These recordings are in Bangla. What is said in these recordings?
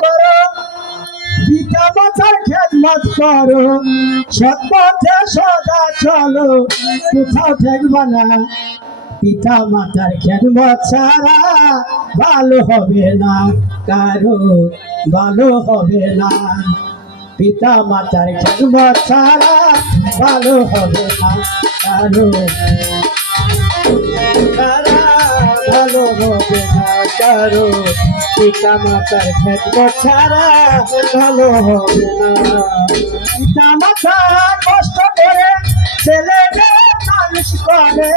করো পিতা মাতার সদা চলো পিতা মাতার খেদমত ছাড়া ভালো হবে না, কারও ভালো হবে না। পিতা মাতার খেদমত ছাড়া ভালো হবে না, কারও কারও পিতা মাতার খেদমত ছাড়া ভালো হবে না। পিতা মাতা কষ্ট করে ছেলে মানুষ করে।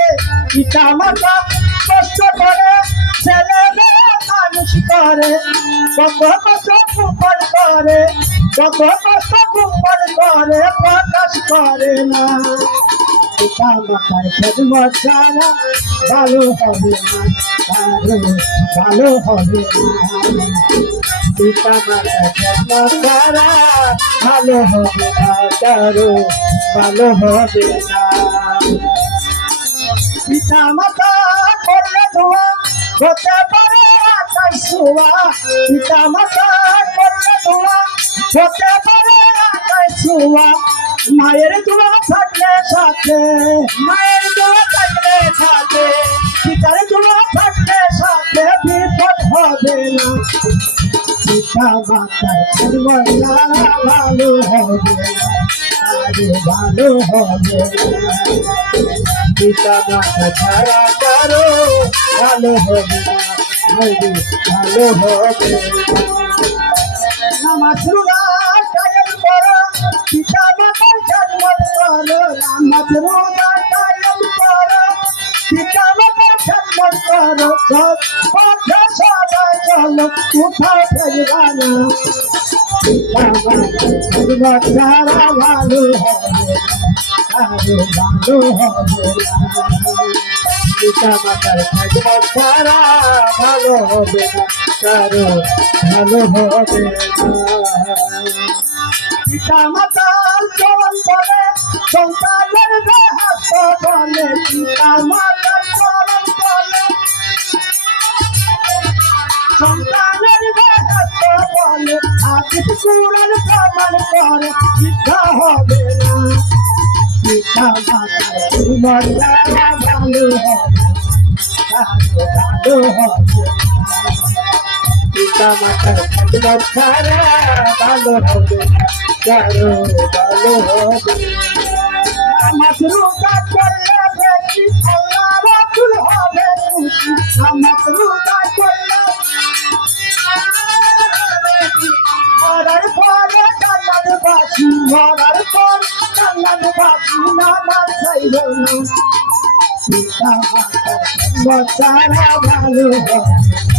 পিতা মাতা কষ্ট করে ছেলে মানুষ করে। কত কষ্ট কুপন করে, কত কষ্ট কুপন করে, প্রকাশ করে না। পিতা মাতার খেদমত ছাড়া ভালো হবে না ভালো হবে না পিতা মাতার খেদমত ছাড়া ভালো হবে না কারও ভালো হবে না পিতা মাতা করলে পারে আকাশ পিতা মাতা করলে পারে আকাশ মায়ের দোয়া সাথে মায়ের দোয়া থাকলে সাথে পিতার দোয়া থাকলে সাথে বিপদ হবে না। পিতা মাতার ছাড়া ভালো হবে, আরে ভালো হবে। পিতা মাতা ছাড়া কারও ভালো হবে ভালো হবে। নামাজ রোজা ছাড়া ভালো হবে ভালো হবে পিতা মাতার খেদমত ছাড়া ভালো হবে না কারও ভালো হবে না পিতা মাতার চরণ বলে সন্তানের বেহাস্ত বলে পিতা মাতার চরণ বলে সন্তানের বেহাস্ত বলে আদিত কুরান প্রমাণ করে শিক্ষা হবে। না পিতা মাতার মর্যাদা ভালো হবে ভালো হবে। খেদমত ছাড়া ভালো হবে কারও ভালো হবে নামাজ রোজা করলে বেশি আল্লাহ রাসূল হবে খুশি নামাজ করলে মরার পরে জান্নাত বাসি মরার পর জান্নাত বাসি নামাজ ছাইল না পিতা হবে ভালো ভালো হবে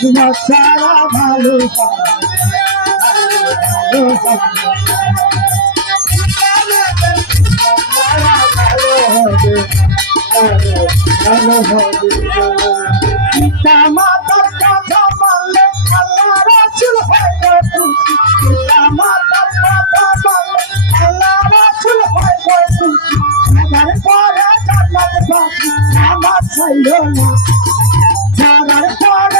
খেদমত ছাড়া ভালো। পিতা মাতার কথা বললে আল্লাহ রাসূল খুশি পিতা মাতার কথা বললে আল্লাহ রাসূল খুশি আমার পরে জান্নাত বাসি আমার ছাইল না আমার পরে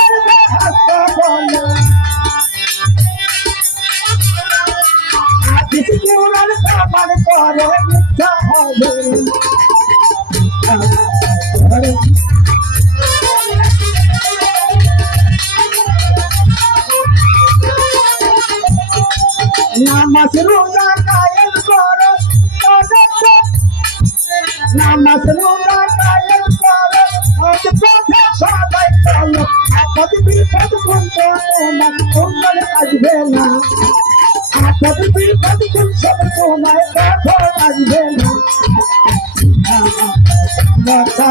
নামাজ রোজা কায়েম করো নামাজ রোজা কায়েম করো আজ পথে সবাই চলো আপদ বিপদ কোনটা তোমার তোমার আসবে না বিপদ কোন সব তোমার দেখো আসবে না মাথা